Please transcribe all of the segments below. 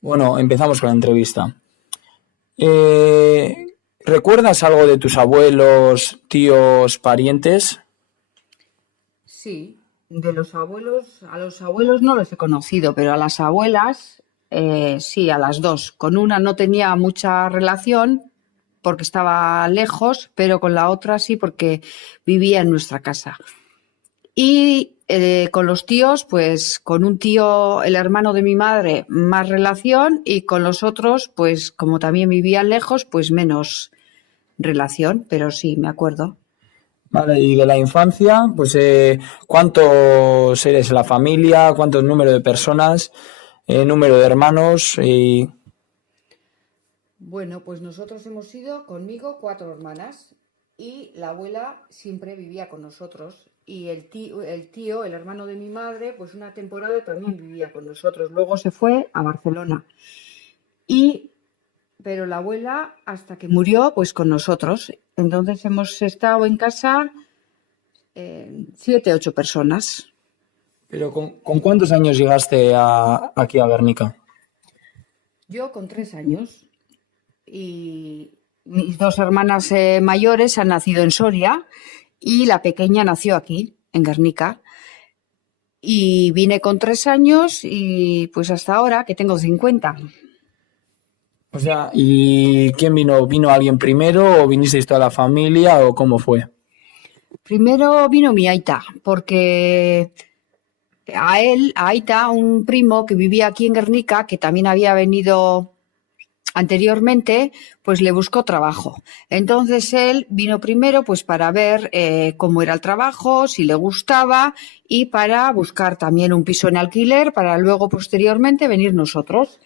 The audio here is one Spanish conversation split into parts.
Bueno, empezamos con la entrevista. Eh, ¿Recuerdas algo de tus abuelos, tíos, parientes? Sí, de los abuelos, a los abuelos no los he conocido, pero a las abuelas, sí, a las dos. Con una no tenía mucha relación porque estaba lejos, pero con la otra sí porque vivía en nuestra casa. Y con los tíos, pues con un tío, el hermano de mi madre, más relación, y con los otros, pues como también vivían lejos, pues menos relación, pero sí, me acuerdo. Vale, y de la infancia, pues ¿cuántos eres en la familia? ¿Cuántos número de personas? ¿Número de hermanos? Y Bueno, pues nosotros hemos sido conmigo cuatro hermanas y la abuela siempre vivía con nosotros y el hermano de mi madre, pues una temporada también vivía con nosotros. Luego se fue a Barcelona y, pero la abuela hasta que murió, pues con nosotros. Entonces hemos estado en casa siete, ocho personas. pero ¿con cuántos años llegaste aquí a Guernica? Yo con 3 años y mis dos hermanas mayores han nacido en Soria y la pequeña nació aquí, en Guernica. Y vine con 3 años y pues hasta ahora que tengo 50. O sea, ¿y quién vino? ¿Vino alguien primero o vinisteis toda la familia o cómo fue? Primero vino mi Aita, porque a Aita, un primo que vivía aquí en Guernica, que también había venido anteriormente, pues le buscó trabajo. Entonces él vino primero pues para ver cómo era el trabajo, si le gustaba y para buscar también un piso en alquiler para luego posteriormente venir nosotros.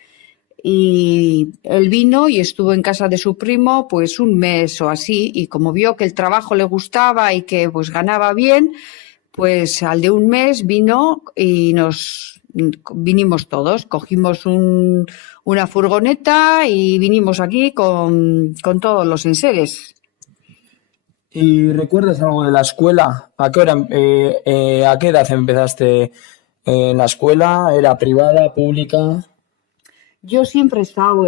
Y él vino y estuvo en casa de su primo pues un mes o así y como vio que el trabajo le gustaba y que pues ganaba bien, pues al de un mes vino y nos vinimos todos, cogimos una furgoneta y vinimos aquí con todos los enseres. ¿Y recuerdas algo de la escuela? ¿A qué edad empezaste en la escuela? ¿Era privada, pública? Yo siempre he estado,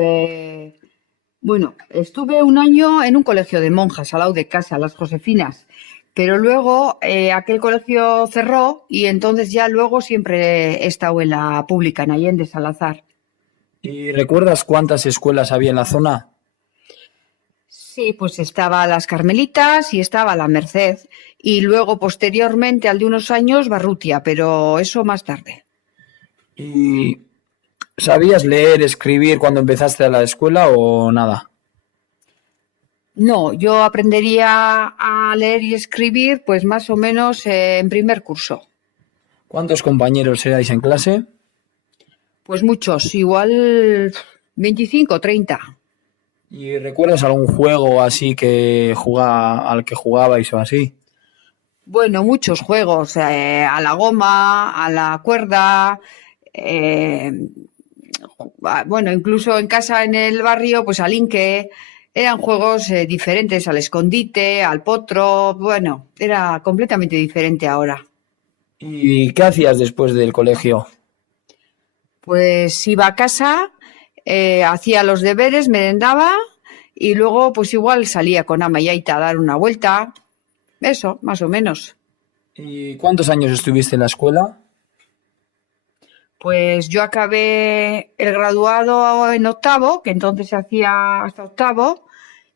bueno, estuve un año en un colegio de monjas al lado de casa, las Josefinas, pero luego aquel colegio cerró y entonces ya luego siempre he estado en la pública, en Allende Salazar. ¿Y recuerdas cuántas escuelas había en la zona? Sí, pues estaba las Carmelitas y estaba la Merced y luego posteriormente, al de unos años, Barrutia, pero eso más tarde. ¿Y sabías leer, escribir cuando empezaste a la escuela o nada? No, yo aprendería a leer y escribir pues más o menos en primer curso. ¿Cuántos compañeros erais en clase? Pues muchos, igual 25, 30. ¿Y recuerdas algún juego así al que jugabais o así? Bueno, muchos juegos, a la goma, a la cuerda, eh, bueno, incluso en casa en el barrio, pues al Inque, eran juegos diferentes, al escondite, al potro, bueno, era completamente diferente ahora. ¿Y qué hacías después del colegio? Pues iba a casa, hacía los deberes, merendaba y luego pues igual salía con ama y Aita a dar una vuelta, eso, más o menos. ¿Y cuántos años estuviste en la escuela? Pues yo acabé el graduado en octavo, que entonces se hacía hasta octavo,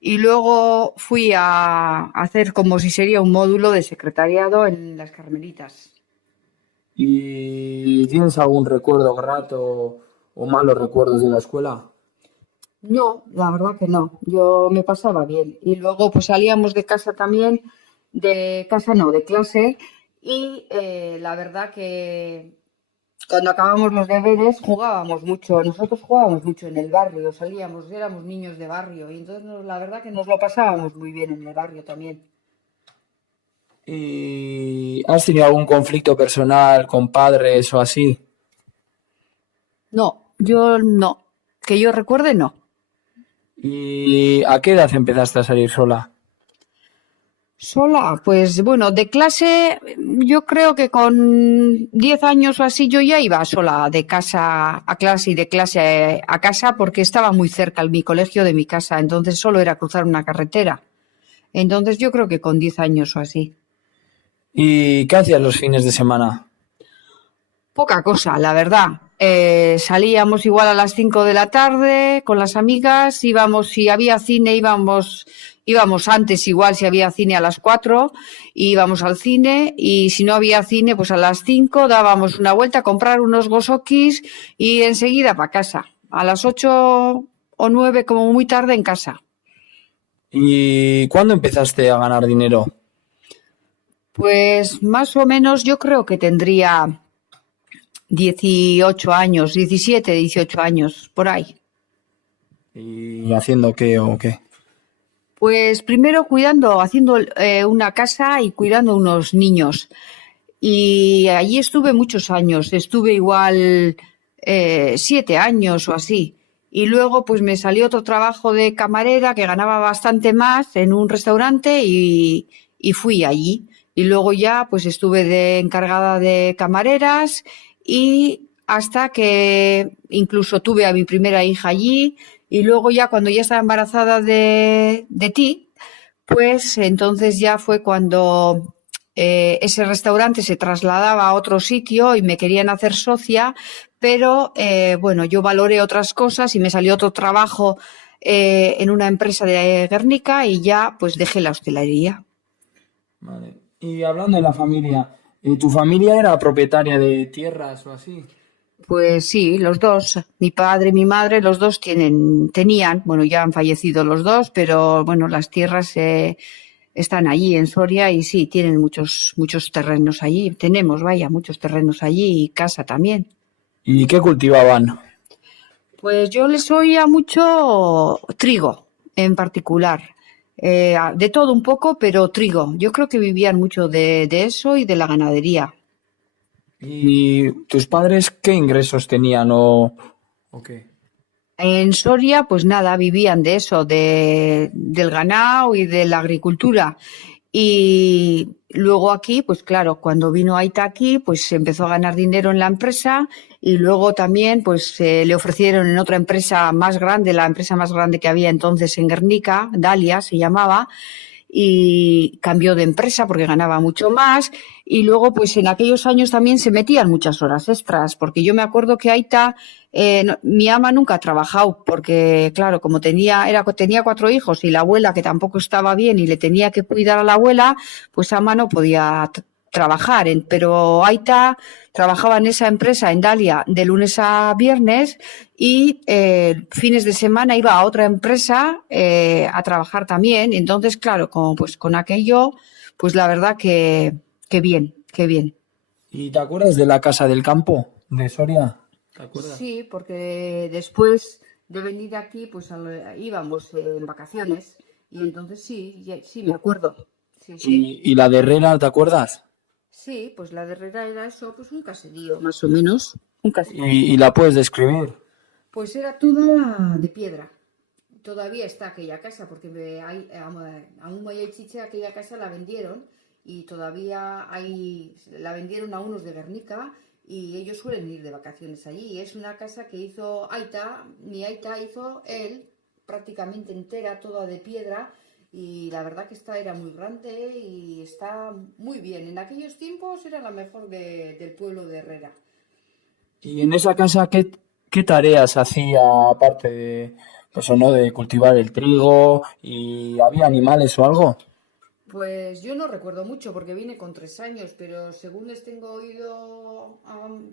y luego fui a hacer como si sería un módulo de secretariado en las Carmelitas. ¿Y tienes algún recuerdo grato o malos recuerdos de la escuela? No, la verdad que no. Yo me pasaba bien. Y luego pues salíamos de casa también, de casa no, de clase. Y la verdad que cuando acabamos los deberes jugábamos mucho. Nosotros jugábamos mucho en el barrio, salíamos, éramos niños de barrio. Y entonces la verdad que nos lo pasábamos muy bien en el barrio también. ¿Y has tenido algún conflicto personal con padres o así? No, yo no. Que yo recuerde, no. ¿Y a qué edad empezaste a salir sola? Sola, pues bueno, de clase yo creo que con 10 años o así yo ya iba sola de casa a clase y de clase a casa porque estaba muy cerca mi colegio de mi casa, entonces solo era cruzar una carretera. Entonces yo creo que con 10 años o así. ¿Y qué hacías los fines de semana? Poca cosa, la verdad. Salíamos igual a las 5 de la tarde con las amigas, íbamos, si había cine, íbamos antes igual, si había cine a las 4, íbamos al cine y si no había cine, pues a las 5 dábamos una vuelta a comprar unos gosokis y enseguida para casa. A las 8 o 9 como muy tarde en casa. ¿Y cuándo empezaste a ganar dinero? Pues más o menos yo creo que tendría 18 años, 17, 18 años, por ahí. ¿Y haciendo qué o qué? Pues primero cuidando, haciendo una casa y cuidando unos niños. Y allí estuve muchos años, estuve igual 7 años o así. Y luego pues me salió otro trabajo de camarera que ganaba bastante más en un restaurante y fui allí. Y luego ya pues estuve de encargada de camareras y hasta que incluso tuve a mi primera hija allí y luego ya cuando ya estaba embarazada de ti, pues entonces ya fue cuando ese restaurante se trasladaba a otro sitio y me querían hacer socia, pero bueno, yo valoré otras cosas y me salió otro trabajo en una empresa de Guernica y ya pues dejé la hostelería. Vale. Y hablando de la familia, ¿tu familia era propietaria de tierras o así? Pues sí, los dos, mi padre y mi madre, los dos tenían, bueno, ya han fallecido los dos, pero bueno, las tierras están allí en Soria y sí, tienen muchos terrenos allí. Tenemos, vaya, muchos terrenos allí y casa también. ¿Y qué cultivaban? Pues yo les oía mucho trigo en particular. De todo un poco, pero trigo. Yo creo que vivían mucho de eso y de la ganadería. ¿Y tus padres qué ingresos tenían o qué? En Soria, pues nada, vivían de eso, del ganado y de la agricultura. Y luego aquí, pues claro, cuando vino Aita aquí, pues empezó a ganar dinero en la empresa y luego también, pues le ofrecieron en otra empresa más grande, la empresa más grande que había entonces en Guernica, Dalia se llamaba, y cambió de empresa porque ganaba mucho más y luego pues en aquellos años también se metían muchas horas extras porque yo me acuerdo que Aita mi ama nunca ha trabajado porque claro como tenía 4 hijos y la abuela que tampoco estaba bien y le tenía que cuidar a la abuela pues ama no podía trabajar pero Aita trabajaba en esa empresa en Dalia de lunes a viernes y fines de semana iba a otra empresa a trabajar también. Entonces, claro, como pues con aquello, pues la verdad que bien, que bien. ¿Y te acuerdas de la casa del campo de Soria? ¿Te acuerdas? Sí, porque después de venir aquí, pues íbamos en vacaciones y entonces sí, sí me acuerdo. Sí, sí. ¿Y la de Herrera, te acuerdas? Sí, pues la de Herrera era eso, pues un caserío, más o menos. Un caserío. ¿Y la puedes describir? Pues era toda de piedra. Todavía está aquella casa, porque aún hay chicha, aquella casa la vendieron y todavía la vendieron a unos de Guernica y ellos suelen ir de vacaciones allí. Y es una casa que hizo Aita, mi Aita hizo él prácticamente entera, toda de piedra y la verdad que esta era muy grande y está muy bien. En aquellos tiempos era la mejor del pueblo de Herrera. ¿Y en esa casa qué tareas hacía aparte de, pues o no, de cultivar el trigo? ¿Y había animales o algo? Pues yo no recuerdo mucho porque vine con 3 años, pero según les tengo oído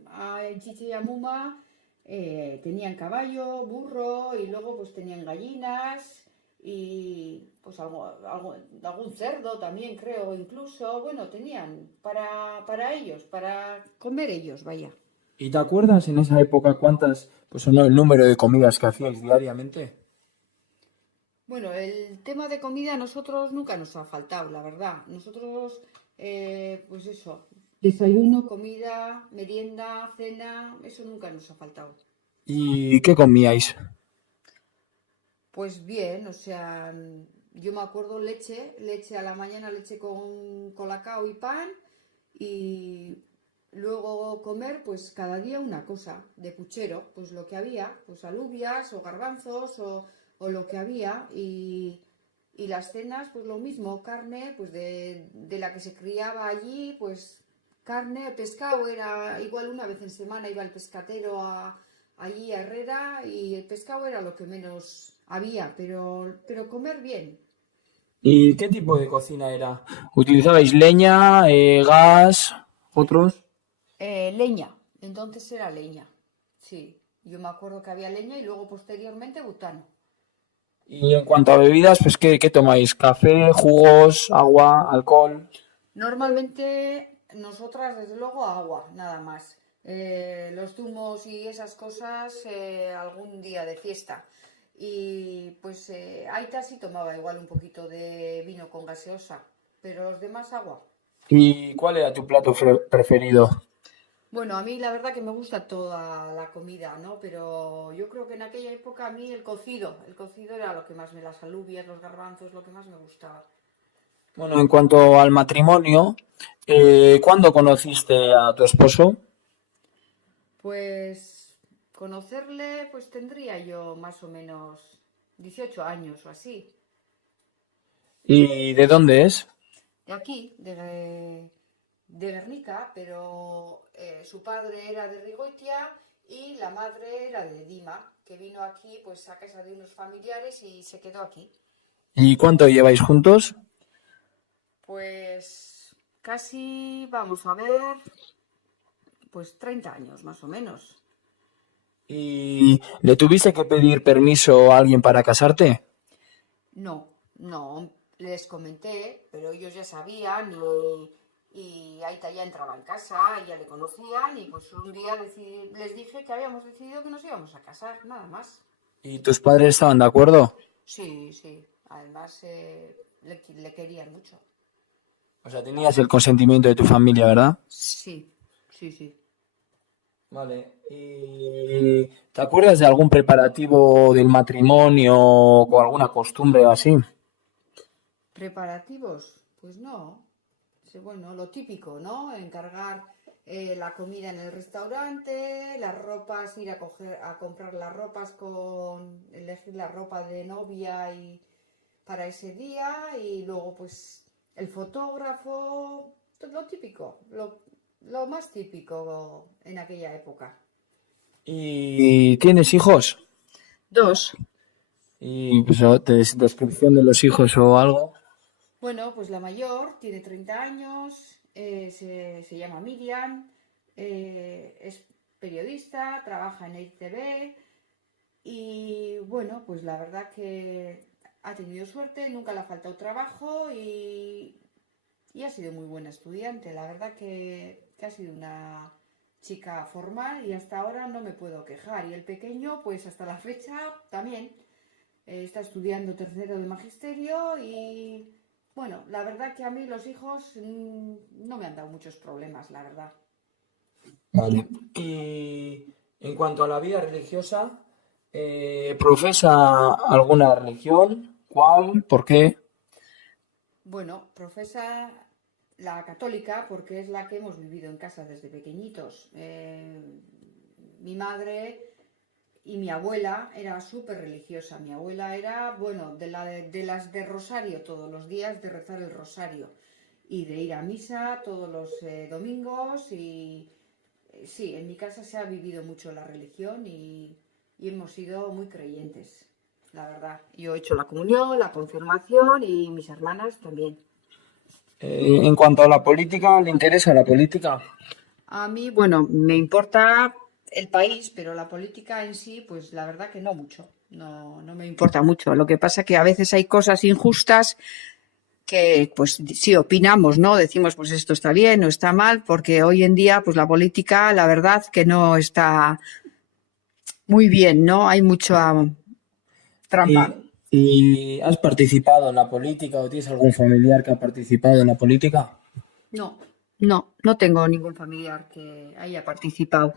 a Chiche y a Muma, tenían caballo, burro y luego pues tenían gallinas y pues algún cerdo también creo incluso. Bueno, tenían para ellos, para comer ellos, vaya. ¿Y te acuerdas en esa época cuántas, pues o no, el número de comidas que hacíais diariamente? Bueno, el tema de comida a nosotros nunca nos ha faltado, la verdad. Nosotros, pues eso, desayuno, comida, merienda, cena, eso nunca nos ha faltado. ¿Y qué comíais? Pues bien, o sea, yo me acuerdo leche a la mañana, leche con colacao y pan, y luego comer pues cada día una cosa de puchero, pues lo que había, pues alubias o garbanzos o lo que había, y las cenas pues lo mismo, carne pues de la que se criaba allí, pues carne, pescado, era igual una vez en semana iba el pescatero allí a Herrera y el pescado era lo que menos había, pero comer bien. ¿Y qué tipo de cocina era? ¿Utilizabais leña, gas, otros? Leña, entonces era leña, sí. Yo me acuerdo que había leña y luego posteriormente butano. Y en cuanto a bebidas, pues ¿qué tomáis? ¿Café, jugos, agua, alcohol? Normalmente nosotras desde luego agua, nada más. Los zumos y esas cosas algún día de fiesta. Y pues Aita sí tomaba igual un poquito de vino con gaseosa, pero los demás agua. ¿Y cuál era tu plato preferido? Bueno, a mí la verdad que me gusta toda la comida, ¿no? Pero yo creo que en aquella época a mí el cocido era lo que más me, las alubias, los garbanzos, lo que más me gustaba. Bueno, en cuanto al matrimonio, ¿cuándo conociste a tu esposo? Pues conocerle, pues tendría yo más o menos 18 años o así. ¿Y de dónde es? De aquí, de Guernica, pero su padre era de Rigoitia y la madre era de Dima, que vino aquí pues a casa de unos familiares y se quedó aquí. ¿Y cuánto lleváis juntos? Pues casi, vamos a ver, pues 30 años más o menos. ¿Y le tuviste que pedir permiso a alguien para casarte? No, no, les comenté, pero ellos ya sabían y Aita ya entraba en casa y ya le conocían y pues un día les dije que habíamos decidido que nos íbamos a casar, nada más. ¿Y tus padres estaban de acuerdo? Sí, sí, además le querían mucho. O sea, tenías el consentimiento de tu familia, ¿verdad? Sí, sí, sí. Vale. ¿Y te acuerdas de algún preparativo del matrimonio o alguna costumbre o así? ¿Preparativos? Pues no. Sí, bueno, lo típico, ¿no? Encargar la comida en el restaurante, las ropas, ir a comprar las ropas elegir la ropa de novia y para ese día y luego pues el fotógrafo, todo lo típico, lo más típico en aquella época. ¿Y tienes hijos? Dos. ¿Y pues, descripción de los hijos o algo? Bueno, pues la mayor tiene 30 años, se llama Miriam, es periodista, trabaja en el ITV y bueno, pues la verdad que ha tenido suerte, nunca le ha faltado trabajo y ha sido muy buena estudiante. La verdad que ha sido una chica formal y hasta ahora no me puedo quejar. Y el pequeño, pues hasta la fecha también está estudiando tercero de magisterio y bueno, la verdad que a mí los hijos no me han dado muchos problemas, la verdad. Vale. Y en cuanto a la vida religiosa, ¿profesa alguna religión? ¿Cuál? ¿Por qué? Bueno, profesa la católica porque es la que hemos vivido en casa desde pequeñitos. Mi madre y mi abuela era súper religiosa. Mi abuela era, bueno, de las de rosario todos los días, de rezar el rosario y de ir a misa todos los domingos. Y sí, en mi casa se ha vivido mucho la religión y hemos sido muy creyentes, la verdad. Yo he hecho la comunión, la confirmación y mis hermanas también. En cuanto a la política, ¿le interesa la política? A mí, bueno, me importa el país, pero la política en sí, pues la verdad que no mucho. No, no me importa mucho. Lo que pasa que a veces hay cosas injustas que, pues sí opinamos, ¿no? Decimos, pues esto está bien o está mal, porque hoy en día, pues la política, la verdad que no está muy bien, ¿no? Hay mucha trampa. ¿Y has participado en la política o tienes algún familiar que ha participado en la política? No, no, no tengo ningún familiar que haya participado.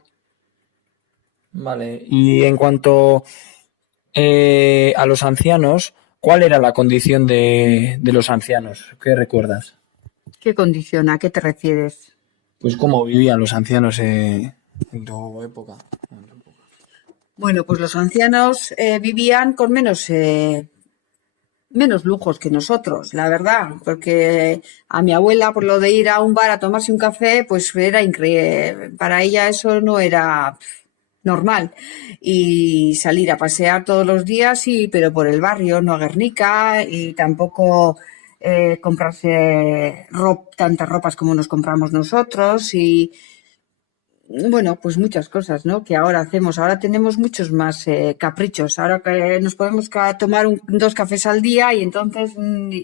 Vale. Y en cuanto a los ancianos, ¿Cuál era la condición de los ancianos? ¿Qué recuerdas? ¿Qué condiciona? ¿A qué te refieres? Pues cómo vivían los ancianos en tu época. Bueno, pues los ancianos vivían con menos lujos que nosotros, la verdad, porque a mi abuela, por lo de ir a un bar a tomarse un café, pues era increíble. Para ella eso no era normal. Y salir a pasear todos los días, sí, pero por el barrio, no a Guernica, y tampoco comprarse tantas ropas como nos compramos nosotros. Y bueno, pues muchas cosas, ¿no? Que ahora hacemos. Ahora tenemos muchos más caprichos. Ahora que nos podemos tomar dos cafés al día y entonces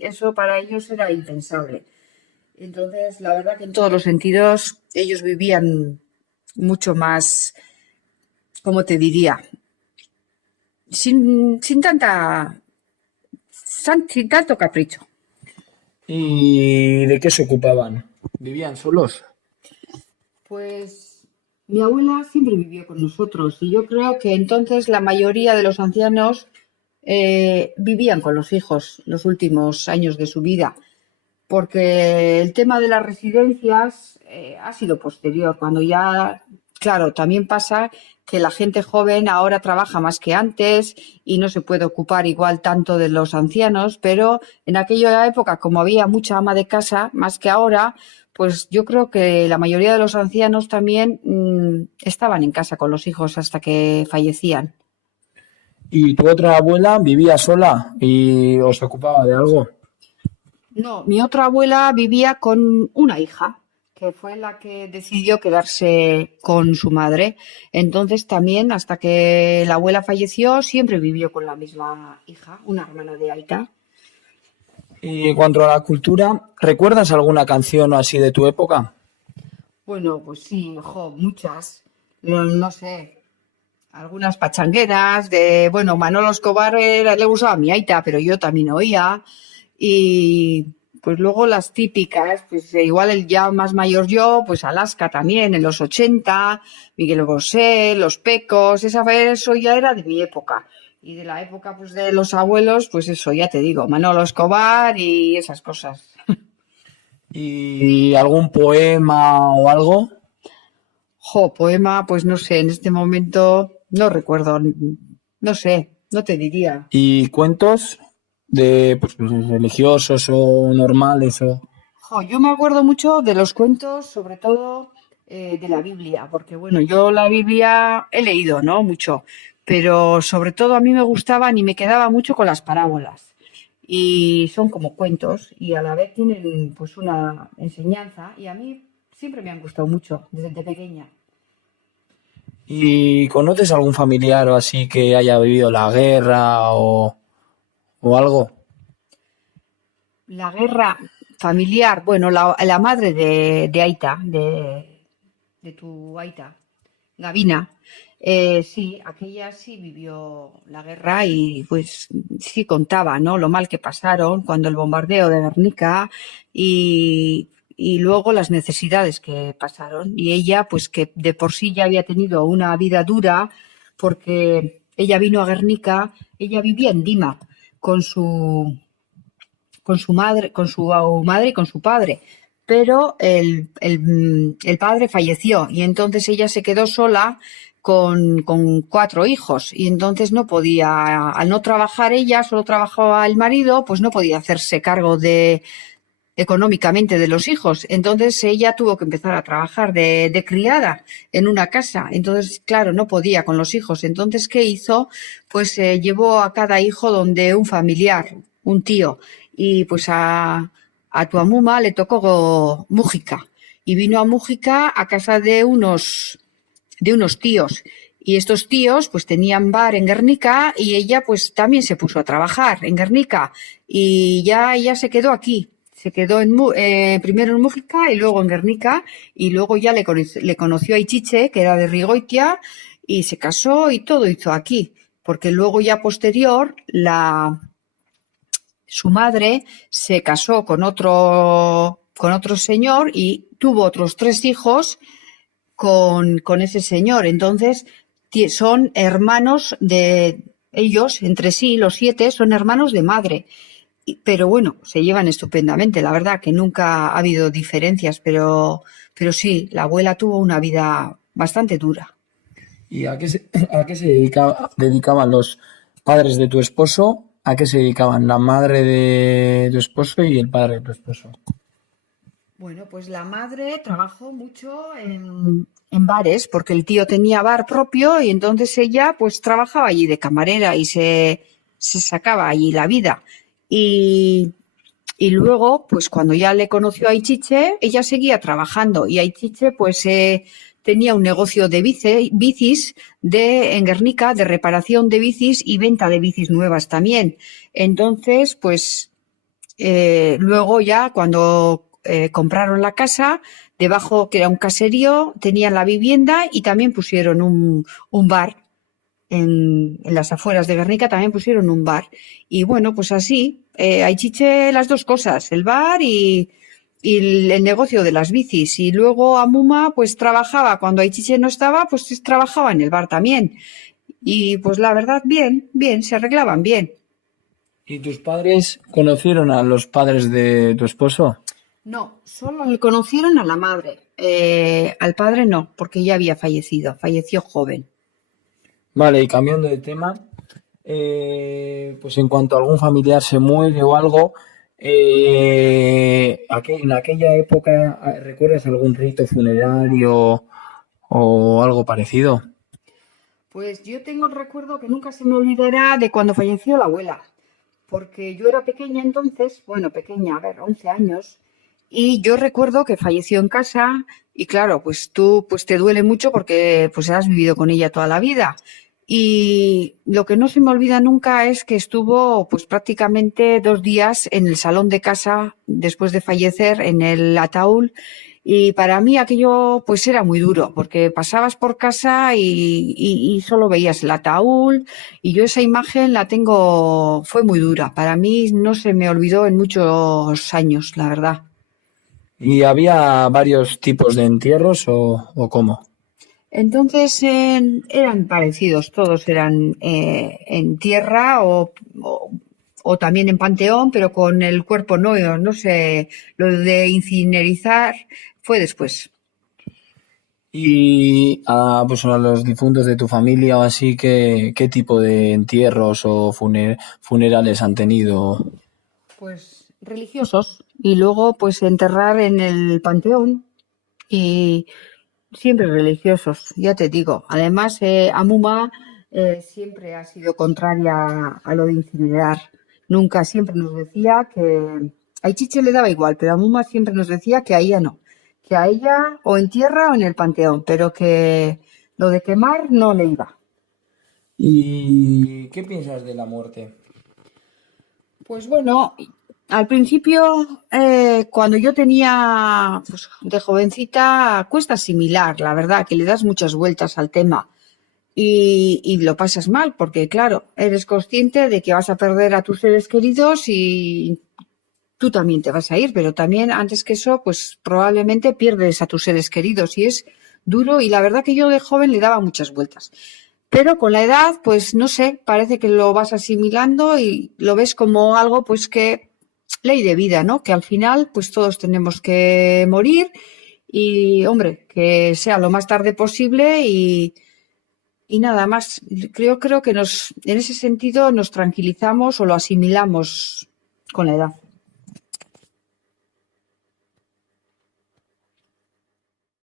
eso para ellos era impensable. Entonces, la verdad que en todos los sentidos ellos vivían mucho más, ¿cómo te diría? Sin sin tanto capricho. ¿Y de qué se ocupaban? ¿Vivían solos? Pues mi abuela siempre vivió con nosotros y yo creo que entonces la mayoría de los ancianos vivían con los hijos los últimos años de su vida, porque el tema de las residencias ha sido posterior, cuando ya, claro, también pasa que la gente joven ahora trabaja más que antes y no se puede ocupar igual tanto de los ancianos, pero en aquella época, como había mucha ama de casa, más que ahora, pues yo creo que la mayoría de los ancianos también estaban en casa con los hijos hasta que fallecían. ¿Y tu otra abuela vivía sola y os ocupaba de algo? No, mi otra abuela vivía con una hija, que fue la que decidió quedarse con su madre. Entonces también, hasta que la abuela falleció, siempre vivió con la misma hija, una hermana de Aita. Y en cuanto a la cultura, ¿recuerdas alguna canción así de tu época? Bueno, pues sí, muchas. No sé, algunas pachangueras de, bueno, Manolo Escobar le gustaba a mi Aita, pero yo también oía. Y pues luego las típicas, pues igual el ya más mayor yo, pues Alaska también en los 80, Miguel Bosé, Los Pecos, eso ya era de mi época. Y de la época pues de los abuelos, pues eso ya te digo, Manolo Escobar y esas cosas. ¿Y algún poema o algo? Poema, pues no sé, en este momento no recuerdo, no sé, no te diría. ¿Y cuentos de pues, religiosos o normales o... Yo me acuerdo mucho de los cuentos, sobre todo de la Biblia, porque bueno, yo la Biblia he leído, ¿no? Mucho, pero sobre todo a mí me gustaban y me quedaba mucho con las parábolas. Y son como cuentos y a la vez tienen pues una enseñanza y a mí siempre me han gustado mucho desde pequeña. ¿Y conoces algún familiar o así que haya vivido la guerra o algo? La guerra familiar, bueno, la madre de Aita, de tu Aita, Gavina, sí, aquella sí vivió la guerra y pues sí contaba, ¿no? Lo mal que pasaron cuando el bombardeo de Guernica y luego las necesidades que pasaron. Y ella, pues que de por sí ya había tenido una vida dura porque ella vino a Guernica, ella vivía en Dima con con su madre y con su padre. Pero el padre falleció y entonces ella se quedó sola con cuatro hijos y entonces no podía, al no trabajar ella, solo trabajaba el marido, pues no podía hacerse cargo de económicamente de los hijos. Entonces ella tuvo que empezar a trabajar de criada en una casa. Entonces, claro, no podía con los hijos. Entonces, ¿qué hizo? Pues llevó a cada hijo donde un familiar, un tío. Y pues a tu amuma le tocó Mújica. Y vino a Mújica a casa de unos tíos. Y estos tíos pues tenían bar en Guernica y ella pues también se puso a trabajar en Guernica y ya ella se quedó aquí. Se quedó primero en Mújica y luego en Guernica y luego ya le conoció a Ichiche, que era de Rigoitia, y se casó y todo hizo aquí. Porque luego ya posterior su madre se casó con otro señor y tuvo otros tres hijos con ese señor. Entonces, son hermanos ellos, entre sí, los 7, son hermanos de madre. Pero bueno, se llevan estupendamente. La verdad que nunca ha habido diferencias, pero sí, la abuela tuvo una vida bastante dura. ¿Y a qué se dedicaban los padres de tu esposo? ¿A qué se dedicaban la madre de tu esposo y el padre de tu esposo? Bueno, pues la madre trabajó mucho en bares, porque el tío tenía bar propio y entonces ella pues trabajaba allí de camarera y se sacaba allí la vida. Y, y luego, pues cuando ya le conoció a Ichiche, ella seguía trabajando y Ichiche pues tenía un negocio de bicis en Guernica, de reparación de bicis y venta de bicis nuevas también. Entonces, pues luego ya cuando compraron la casa, debajo que era un caserío, tenían la vivienda y también pusieron un bar. En las afueras de Guernica también pusieron un bar. Y bueno, pues así, a Ichiche las dos cosas, el bar y el negocio de las bicis. Y luego Amuma pues trabajaba, cuando Aichiche no estaba, pues trabajaba en el bar también. Y pues la verdad, bien, bien, se arreglaban bien. ¿Y tus padres conocieron a los padres de tu esposo? No, solo le conocieron a la madre. Al padre no, porque ya había fallecido, falleció joven. Vale, y cambiando de tema, pues en cuanto algún familiar se muere o algo, en aquella época, ¿recuerdas algún rito funerario o algo parecido? Pues yo tengo el recuerdo que nunca se me olvidará de cuando falleció la abuela, porque yo era pequeña entonces, bueno, pequeña, a ver, 11 años, y yo recuerdo que falleció en casa y claro, pues tú pues te duele mucho porque pues has vivido con ella toda la vida. Y lo que no se me olvida nunca es que estuvo pues prácticamente 2 días en el salón de casa después de fallecer en el ataúd y para mí aquello pues era muy duro porque pasabas por casa y solo veías el ataúd y yo esa imagen la tengo, fue muy dura. Para mí no se me olvidó en muchos años, la verdad. ¿Y había varios tipos de entierros o cómo? Entonces eran parecidos, todos eran en tierra o también en panteón, pero con el cuerpo no, no sé, lo de incinerizar fue después. Y pues a los difuntos de tu familia o así, ¿qué tipo de entierros o funerales han tenido? Pues religiosos y luego pues enterrar en el panteón y siempre religiosos, ya te digo. Además, Amuma siempre ha sido contraria a lo de incinerar. Nunca, siempre nos decía que a Ichiche le daba igual, pero Amuma siempre nos decía que a ella no, que a ella o en tierra o en el panteón, pero que lo de quemar no le iba. ¿Y qué piensas de la muerte? Pues bueno, al principio, cuando yo tenía, pues, de jovencita, cuesta asimilar, la verdad, que le das muchas vueltas al tema y lo pasas mal, porque claro, eres consciente de que vas a perder a tus seres queridos y tú también te vas a ir, pero también antes que eso, pues probablemente pierdes a tus seres queridos y es duro y la verdad que yo de joven le daba muchas vueltas. Pero con la edad, pues no sé, parece que lo vas asimilando y lo ves como algo, pues que ley de vida, ¿no? Que al final, pues todos tenemos que morir y, hombre, que sea lo más tarde posible y nada más. Creo que en ese sentido nos tranquilizamos o lo asimilamos con la edad.